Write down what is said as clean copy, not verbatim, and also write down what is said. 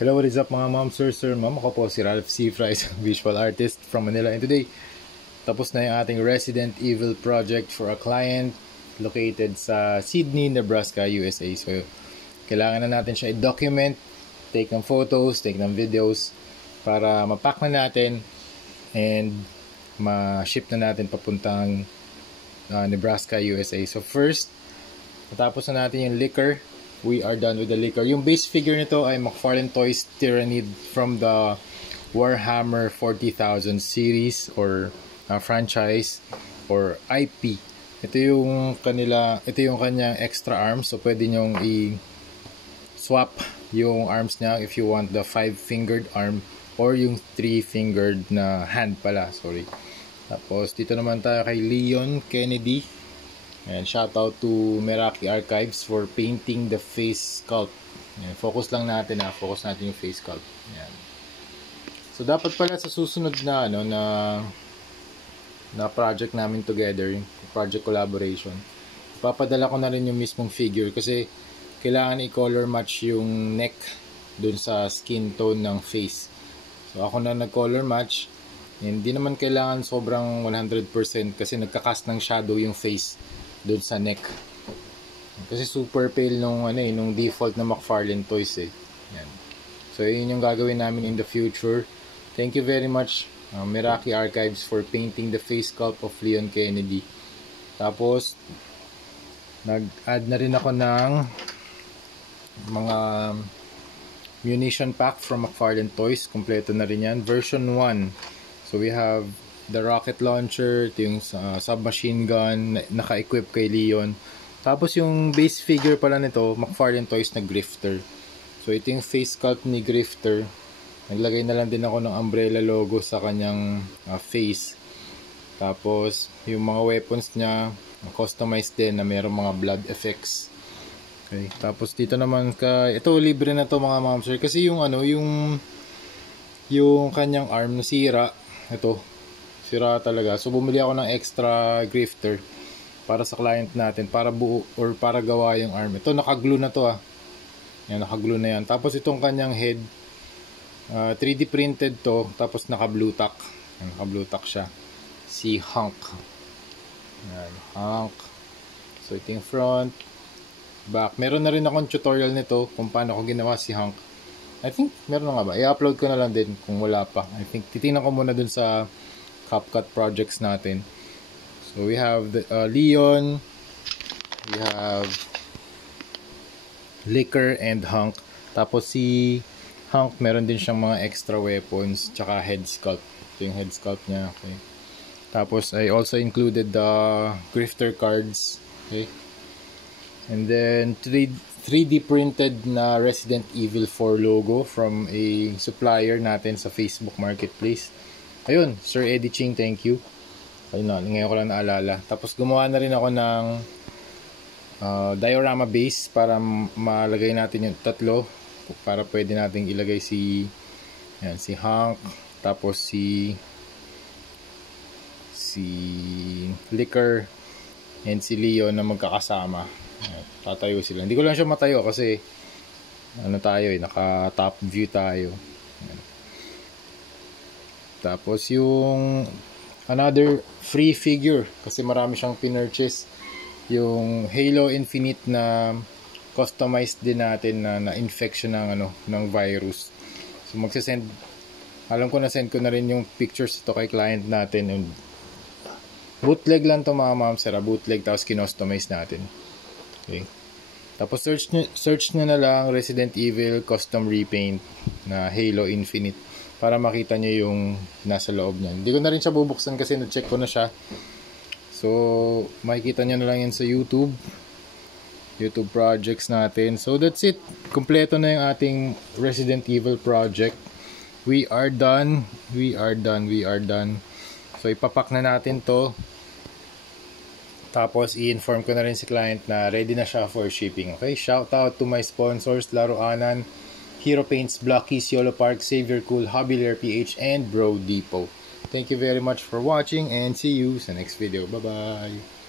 Hello, what is up mga ma'am, sir, ma'am? Ako po si Ralph C. Fries, visual artist from Manila. And today, tapos na yung ating Resident Evil project for a client located sa Sydney, Nebraska, USA. So, kailangan na natin siya i-document, take ng photos, take ng videos para mapack na natin and ma-ship na natin papuntang Nebraska, USA. So first, natapos na natin yung liquor. We are done with the liquor. Yung base figure nito ay McFarlane Toys Tyranid from the Warhammer 40,000 series or franchise or IP. Ito yung kanyang extra arms. So pwede nyong i-swap yung arms niya if you want the 5-fingered arm or yung 3-fingered na hand pala. Sorry. Tapos dito naman tayo kay Leon Kennedy. And shout out to Meraki Archives for painting the face sculpt. Ayan, focus lang natin focus natin yung face sculpt. Ayan. So dapat pala sa susunod na na project namin together, yung project collaboration, papadala ko na rin yung mismong figure kasi kailangan i-color match yung neck dun sa skin tone ng face. So ako na nag-color match. Hindi naman kailangan sobrang 100% kasi nagka-cast ng shadow yung face doon sa neck. Kasi super pale nung default na McFarlane Toys Yan. So yun yung gagawin namin in the future. Thank you very much Meraki Archives for painting the face sculpt of Leon Kennedy. Tapos nag-add na rin ako ng mga munition pack from McFarlane Toys. Kompleto na rin yan. Version 1. So we have the rocket launcher, ito yung submachine gun, naka-equip kay Leon. Tapos yung base figure pala nito, McFarlane Toys na Grifter. So ito yung face sculpt ni Grifter. Naglagay na lang din ako ng umbrella logo sa kanyang face. Tapos yung mga weapons niya, customized din na mayroong mga blood effects. Okay. Tapos dito naman ito libre na to mga ma'am sir kasi yung yung kanyang arm na sira. Ito sira talaga. So bumili ako ng extra grifter para sa client natin para buo or para gawa yung arm. Ito naka-glue na to Yan, naka-glue na yan. Tapos itong kanyang head 3D printed to tapos naka-blue tack. Naka-blue tack siya. Si Hank. Yan, Hank. So ito yung front, back. Meron na rin akong tutorial nito kung paano ko ginawa si Hank. I think meron na nga ba? I-upload ko na lang din kung wala pa. I think titingnan ko muna dun sa CapCut projects natin. So we have the Leon, we have Liquor and Hank. Tapos si Hank meron din siyang mga extra weapons tsaka head sculpt. Ito yung head sculpt niya. Okay. Tapos I also included the grifter cards. Okay. And then 3D printed na Resident Evil 4 logo from a supplier natin sa Facebook Marketplace. Ayun, Sir Eddie Ching, thank you. Ayun na, ngayon ko lang naalala. Tapos gumawa na rin ako ng diorama base para malagay natin yung tatlo. Para pwede nating ilagay si Hank, tapos si Liquor, and si Leo na magkakasama. Tatayo sila. Hindi ko lang siya matayo kasi naka top view tayo. Tapos yung another free figure kasi marami siyang pinurchase, yung Halo Infinite na customized din natin na infection ng virus. So magse-send, alam ko na send ko na rin yung pictures ito kay client natin. And bootleg lang to mga ma'am sir, bootleg tapos kinostomize natin. Okay. Tapos search nyo na lang Resident Evil custom repaint na Halo Infinite para makita nyo yung nasa loob niyan. Hindi ko na rin siya bubuksan kasi na-check ko na siya. So makikita nyo na lang yan sa YouTube projects natin. So that's it. Kompleto na yung ating Resident Evil project. We are done. So ipapak na natin to. Tapos i-inform ko na rin si client na ready na siya for shipping. Okay, shout out to my sponsors, Laruanan, Hero Paints, Blockies, Yolo Park, Savior Cool, Hobbylair PH, and Bro Depot. Thank you very much for watching and see you sa next video. Bye-bye!